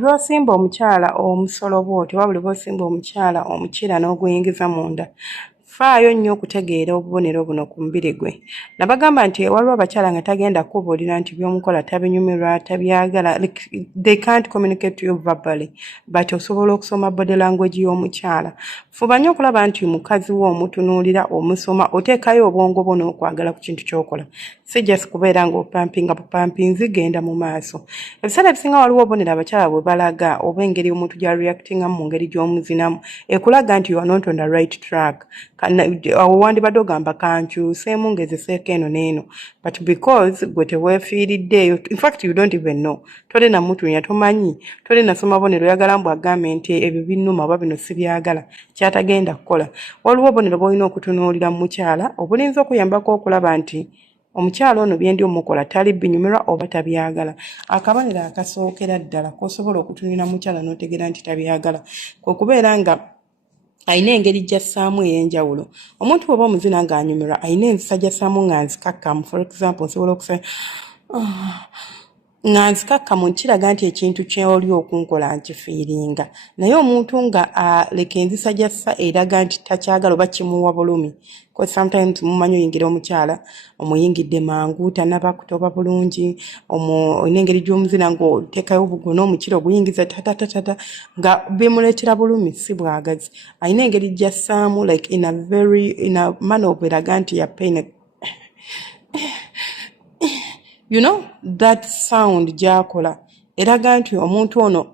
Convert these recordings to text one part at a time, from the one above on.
lw'osimba omukyala omusolo bw'otyo wabula bw'osimba omukyala omukira n'oguyingiza munda faayo nnyo okutegeera obubonero buno ku mubiri gwe. Nabagamba nti waliwo abakyala nga tagenda kubuulira nti by'omukola tabinyumirwa tabyagala, they can't communicate to you verbally, but osobola okusoma body language y'omukyala. Fuba nnyo okulaba nti mukazi wo omutunuulira omusoma oteekayo obwongo bwo n'okwagala ku kintu ky'okola, si just kubeera ng'opampinga bupampinzi genda mu maaso. Ebiseera ebisinga waliwo obubonero abakyala bwe balaga oba engeri omuntu gya reactinga mu ngeri gy'omuzinamu ekulaga nti you are not on the right track. Awo wandibadde ogamba kankyuseemu ngezeseeko eno n'eno, but because gwe teweefiiriddeeyo, in fact you don't even know, tole na mutunya tomanyi, tole nasoma bonero oyagala mbu agambe nti ebyo binnuma oba bino si byagala kyatagenda kukola. Waliwo obubonero bw'olina okutunuulira mu mukyala obulinza okuyambako okulaba nti omukyala ono byendi omukola tali binyumirwa oba tabyagala. Akabonero akasookera ddala k'osobola okutunuulira mukyala n'otegeera nti tabyagala kwe kubeera nga ayina engeri gy'assaamu ey'enjawulo. Omuntu bw'oba omuzina ng'anyumirwa ayina enzisa gy'assaamu nga nzikakkamu. For example nsobola okusema nga nzikakkamu kiraga nti ekintu ky'oli okunkola nkifiiringa, naye omuntu nga leka enzisa gy'assa eraga nti takyagala oba kimuwa bulumi. Because sometimes mumanyi oyingira omukyala omuyingidde mangu tanaba kutoba bulungi, olina engeri gy'omuzina ng'oteekayo obugono omukira oguyingiza tatatatata nga bimuleetera bulumi si bwagazi. Ayina engeri gy'assaamu like in a manner eraga nti ya pain. You know that sound gy'akola eraga nti omuntu ono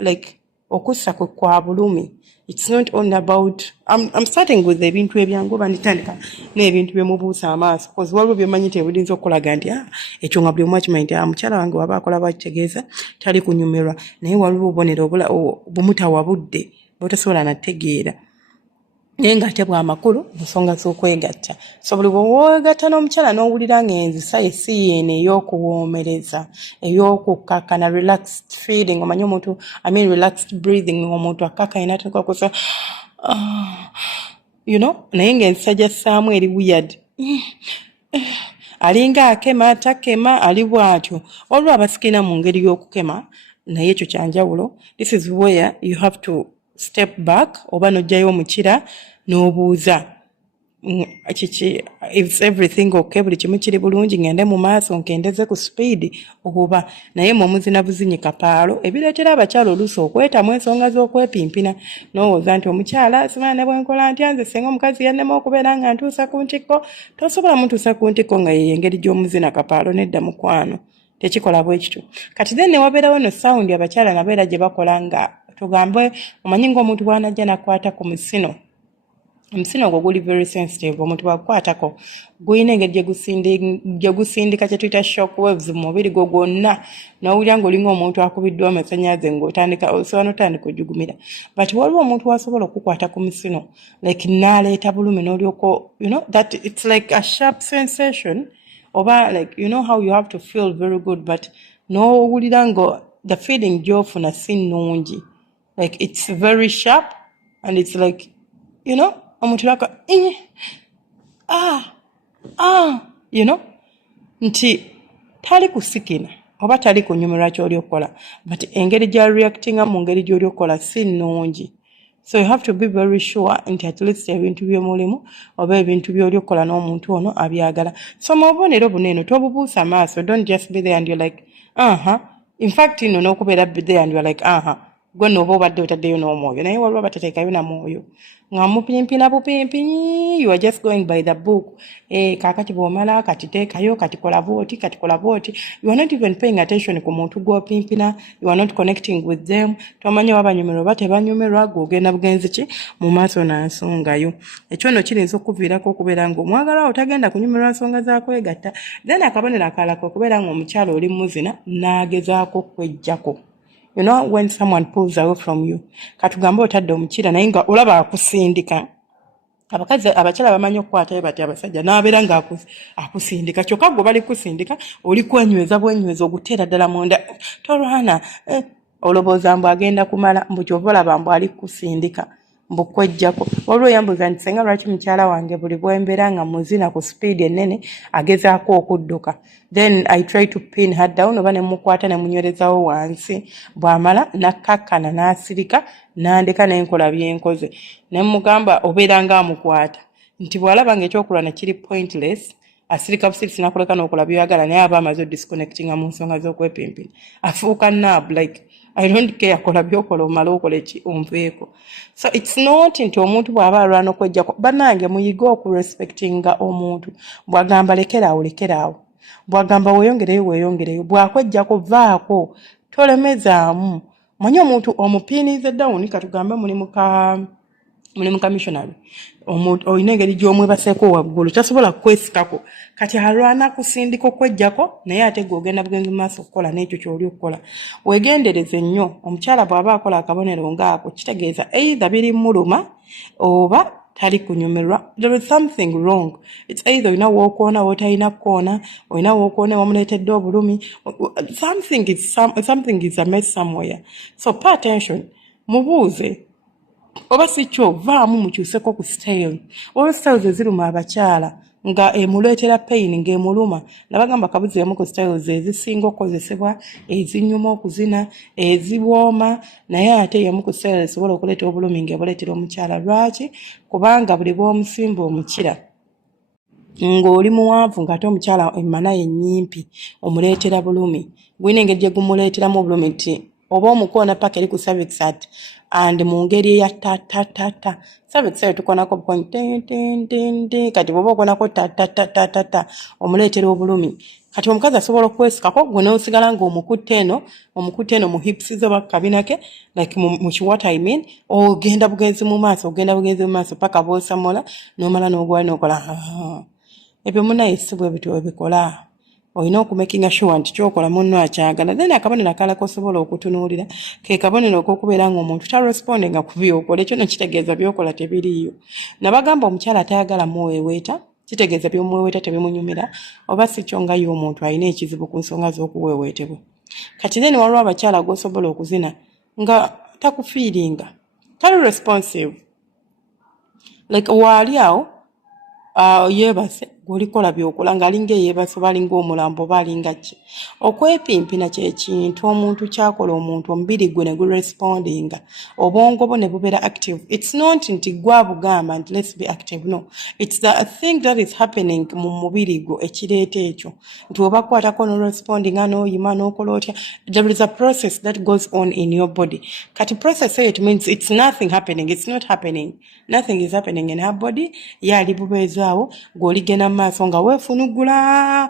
like okussa kwe kwa bulumi. It's not only about I'm starting with ebintu ebyangu banditandika n'ebintu byemubuusa amaaso because waliwo byemanyi tebulinza okulaga nti ekyo nga buli omu akimanyi nti mukyala wange waba akola bakitegeeza tali kunyumirwa, naye waliwo obubonero bumutawa budde bw'otasobola nategeera naye ng'ate bw'amakulu ensonga z'okwegatta. So buli bw'owegatta n'omukyala n'owulira ng'enzisa si yeeno ey'okuwoomereza ey'okukakkana relaxed feeling, omanyi omuntu relaxed breathing, omuntu akakkana atandika okusa you know, naye ng'enzisa gy'assaamu eri weird alinga akema takema ali bw'atyo. Waliwo abasikina mu ngeri y'okukema naye ekyo kyanjawulo. This is where you have to step back oba n'ojjayo omukira n'obuuza kiki if everything okay, buli kimu kiri bulungi ngende mu maaso nkendeze ku speed oba naye mu omuzina buzinyi kapaalo ebireetera abakyala oluusi okwetamu ensonga z'okwepimpina n'owooza nti omukyala simanya ne bwenkola ntya nze singa omukazi yannema okubeera nga ntuusa ku ntikko tosobola muntuusa ku ntikko nga ye engeri gy'omuzina kapaalo nedda mukwano tekikola bwe kityo. Kati then ne wabeerawo no sound abakyala nabeera gye bakola nga tugambe omanyi ng'omuntu bw'anajja nakwata ku musino, omusino ogwo guli very sensitive, omuntu bw'akwatako guyina engeri gye gusindika kye tuyita shock waves mu mubiri gwo gwonna n'owulira ng'olinga omuntu akubiddwa amasannyalaze osobola n'otandika ojugumira. But waliwo omuntu wasobola okukwata ku musino like n'aleeta bulumi n'olyoko you know that it's like a sharp sensation oba like you know how you have to feel very good but n'owulira ngo the feeling gy'ofuna si nnungi. Like it's very sharp and it's like, you know, omuntu laka you know, nti tali kusikina oba tali kunyumirwa ky'oli okukola but engeri gya reactinga mu ngeri gy'oli okukola si nnungi. So you have to be very sure nti at least ebintu byemulimu oba ebintu by'oli okukola n'omuntu ono abyagala. So mu bubonero buno eno tobubuusa amaaso, don't just be there and you're like in fact ino n'okubeera be there and you're like gwe n'oba obadde otaddeyo n'omwoyo naye waliwo batateekayo na mwoyo nga mupimpina bupimpi, you are just going by the book. Kaakati bw'omala kati teekayo kati kola bwoti, you are not even paying attention ku muntu gw'opimpina, you are not connecting with them. Tomanyi wabanyumirwa oba tebanyumirwa gw'ogenda bugenzi ki mu maaso n'nsongayo. Ekyo nno kirinza okuviirako okubeera ng'omwagalwa otagenda kunyumirwa nsonga za kwegatta. Then akabonero akalala kwe kubeera ng'omukyala oli muzina n'agezaako kwejjako. You know when someone pulls away from you. Katugambe otadde omukira naye nga olaba akusindika. Abakyala bamanyi okukwatayo bati abasajja n'abeera nga akusindika. Kyokka gwe bali kusindika oli kwenyweza bwenyweza oguteera ddala munda. Tolwana olowooza mbu agenda kumala mbu ky'ova olaba mbu ali kusindika. mbukwejjako waliwo yambuuza nti senga lwaki mukyala wange buli bwembeera nga muzina ku speed ennene agezaako okudduka. Then I try to pin her down oba ne mukwata ne munywerezawo wansi, bw'amala nakkakkana n'asirika n'andeka n'enkola byenkoze. Ne mugamba obeera ng'amukwata nti bw'alaba ng'ekyokulwana kiri pointless asirika busirisi nakuleka n'okola by'oyagala naye aba amaze disconnectinga mu nsonga z'okwepimpina. Afuuka nab like I don't care kola byokola omala okola eki onveeko. So it's not nti omuntu bw'aba alwana okwejjako. Bannange muyige okurespectinga omuntu. Bw'agamba lekeraawo. Bw'agamba weeyongereyo. Bw'akwejjako vaako. Tolemezaamu. Manyi omuntu omupiinize down katugambe mulimu ka missionary. Oyina engeri gy'omwebaseeko waggulu tasobola kwesikako kati alwana kusindika okwejjako naye ate gogenda bugenzi mu maaso okukola n'ekyo ky'oli okukola. Weegendereze nnyo omukyala bw'aba akola akabonero ng'ako kitegeeza either biri muluma oba tali kunyumirwa. There is something wrong. It's either olina w'okoona w'otalina kkoona, olina w'okoona wamuleetedde obulumi. Something is amiss somewhere. So pay attention. Mubuuze oba si kyo vaamu mukyuseko ku style. Oba styles eziruma abakyala nga emuleetera pain ng'emuluma. Nabagamba kabuzeemu ku styles ezisinga okukozesebwa ezinyuma okuzina eziwooma naye ate yemu ku styles esobola okuleeta obulumi ng'ebuleetera omukyala. Lwaki? Kubanga buli bw'omusimba omukira ng'oli muwanvu ng'ate omukyala emmana ye nnyimpi omuleetera bulumi. Gwina engeri gye gumuleeteramu obulumi nti oba omukoona paka eri ku cervix at and mu ngeri eya ta cervix eyo tukonako bukonya kati bw'oba okonako ta omuleetera obulumi. Kati omukazi asobola okwesikako gwe n'osigala ng'omukutte eno mu hips ze oba kabinake like mu what I mean ogenda bugenzi mu maaso paka bw'osamola n'omala n'ogwali n'okola ebyo munnaye si bwe bityo ebikola. Olina okumakinga sure nti kyokola munno akyagala. Then akabonero akalala k'osobola okutunuulira ke kabonero ok'okubeera ng'omuntu tarespondenga ku byokola. Ekyo no kitegeeza byokola tebiriiyo. Nabagamba omukyala atayagala muweeweeta kitegeeza by'omuweeweeta tebimunyumira oba si kyo nga y'omuntu alina ekizibu ku nsonga z'okuweeweetebwa. Kati then waliwo abakyala g'osobola okuzina nga takufiiringa tali responsive like waali awo yeebase gw'olikola byokola ng'alinga eyeebase oba alinga omulambo oba alinga ki. Okwepimpina kye kintu omuntu kyakola omuntu omubiri gwe ne gurespondinga obwongo bwo ne bubeera active. It's not nti gwa bugamba nti let's be active, no. It's the thing that is happening mu mubiri gwo ekireeta ekyo nti oba kwatako n'orespondinga n'oyima n'okola otya. There is a process that goes on in your body. Kati process eyo it means it's nothing happening. It's not happening. Nothing is happening in her body. Yali bubeezaawo gw'oligenda maaso nga weefunugula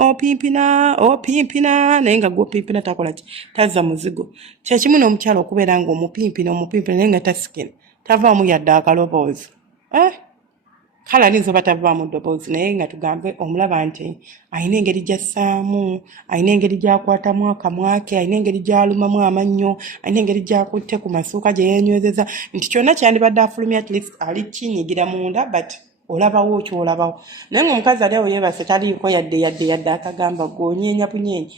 opimpina naye nga gw'opimpina takola ki tazza muzigo. Kyekimu n'omukyala okubeera nga omupimpina naye nga tasikina tavaamu yadde akaloboozi kale alinza oba tavaamu ddoboozi naye nga tugambe omulaba nti alina engeri gy'assaamu, alina engeri gy'akwatamu akamwa ke, alina engeri gy'alumamu amannyo, alina engeri gy'akutte ku masuuka gye yeenywezeza nti kyonna kyandibadde afulumya at least ali kinyigira munda but olabawo kyolabawo. Naye ng'omukazi ali awo yeebase taliiko yadde akagamba gonyeenya bunyeenya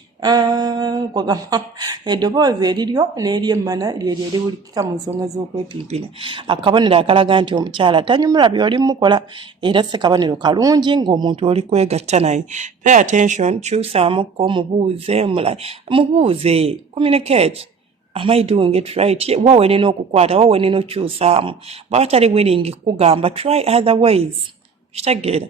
kwagamba eddoboozi eriryo n'eryemmana lyeryo eriwulikika mu nsonga z'okwepimpina. Akabonero akalaga nti omukyala tanyumira by'oli mukola era si kabonero kalungi ng'omuntu oli kwegatta naye. Pay attention, kyusaamuko mubuuze communicate. Am I doing it right? Wawe nina okukwata, wawe nina okyusaamu. Bw'aba tali willing kugamba, try other ways. Kitegeera.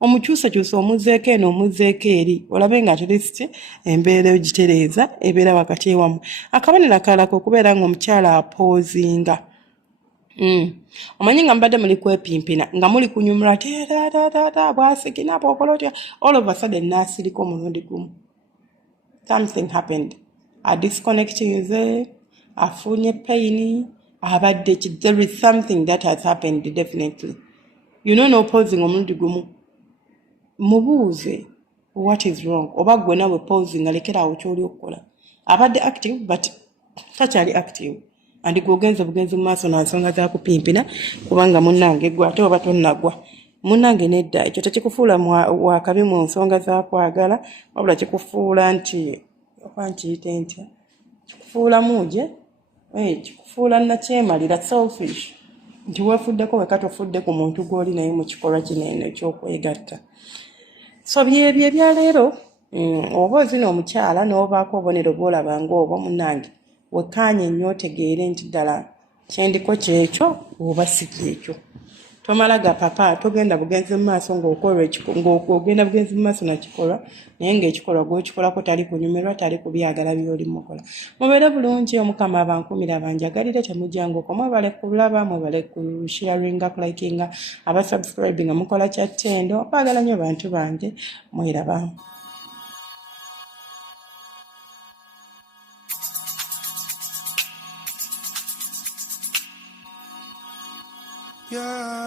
Omukyusakyusa omuzzeeko eno omuzzeeko eri. Olabe nga at least embeera ogitereeza ebeera wakati ewamu. Akabonero akalala okubeera ng'omukyala apoozinga. Omanyi nga mbadde muli kwepimpina nga muli kunyumira bwasikina bw'okola otya all of a sudden n'asirika omulundi gumu. Something happened. A disconnecting ze, afunye pain, abadde ki. There is something that has happened definitely. You know no pausing omulundi gumu. Mubuuze what is wrong. Oba gwe nawe pausing alekera ky'oli okukola. Abadde active but takyali active. Andi gwogenza bugenzi mu maaso na nsonga za kupimpina kubanga munnange gwe ate oba tonnagwa. Munnange nedda ekyo tekikufuula wakabi mu nsonga za kwagala wabula kikufuula nti kikufuula muje kikufuula nakyemalira selfish nti weefuddeko weka tofudde ku muntu gw'oli naye mu kikolwa kino eno ekyokwegatta. So byebyo ebyaleero oba ozina omukyala n'obaako obubonero bw'olaba ng'obwo munnange wekkaanye nnyo otegeere nti ddala kyendiko kyekyo oba si kyekyo. Tomala gapapa togenda bugenzi mu maaso ng'ogenda bugenzi mu maaso nakikolwa naye ng'ekikolwa gw'okikolako tali kunyumirwa tali kubyagala by'oli mukola. Mubeere bulungi, Omukama abankumira banjagalire, temujjanga okwo. Mwebale kulaba, mwebale ku sharinga, ku likinga, abasubscribinga mukola kya ttendo. Baagala nnyo bantu bange, mweraba. Yeah.